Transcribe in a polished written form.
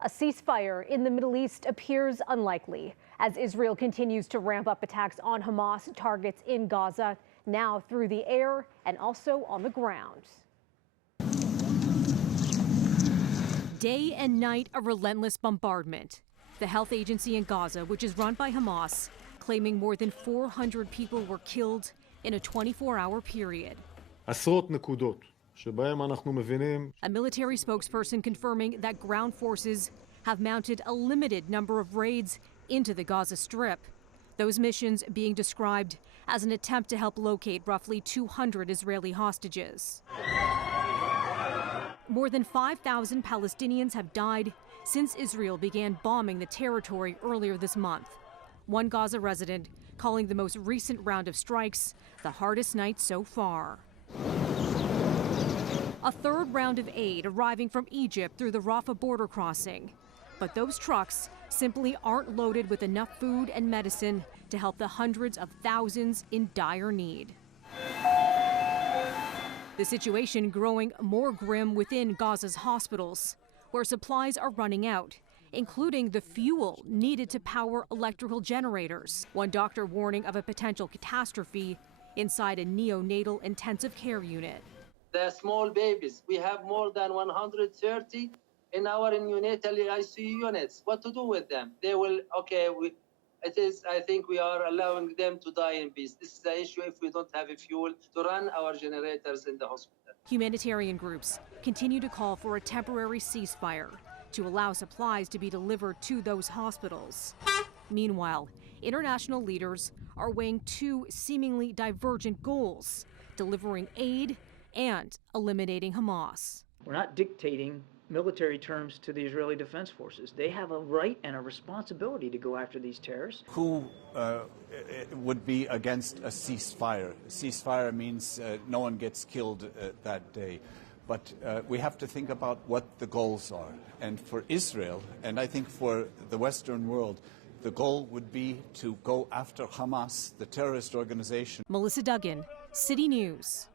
A ceasefire in the Middle East appears unlikely as Israel continues to ramp up attacks on Hamas targets in Gaza, now through the air and also on the ground. Day and night, a relentless bombardment. The health agency in Gaza, which is run by Hamas, claiming more than 400 people were killed in a 24-hour period. A military spokesperson confirming that ground forces have mounted a limited number of raids into the Gaza Strip. Those missions being described as an attempt to help locate roughly 200 Israeli hostages. More than 5,000 Palestinians have died since Israel began bombing the territory earlier this month. One Gaza resident calling the most recent round of strikes the hardest night so far. A third round of aid arriving from Egypt through the Rafah border crossing. But those trucks simply aren't loaded with enough food and medicine to help the hundreds of thousands in dire need. The situation growing more grim within Gaza's hospitals, where supplies are running out, including the fuel needed to power electrical generators. One doctor warning of a potential catastrophe inside a neonatal intensive care unit. The small babies, we have more than 130 in our neonatal ICU units. What to do with them? They will, I think we are allowing them to die in peace. This is the issue if we don't have a fuel to run our generators in the hospital. Humanitarian groups continue to call for a temporary ceasefire to allow supplies to be delivered to those hospitals. Meanwhile, international leaders are weighing two seemingly divergent goals: delivering aid and eliminating Hamas. We're not dictating military terms to the Israeli Defense Forces. They have a right and a responsibility to go after these terrorists. Who would be against a ceasefire? A ceasefire means no one gets killed that day. But we have to think about what the goals are. And for Israel, and I think for the Western world, the goal would be to go after Hamas, the terrorist organization. Melissa Duggan, City News.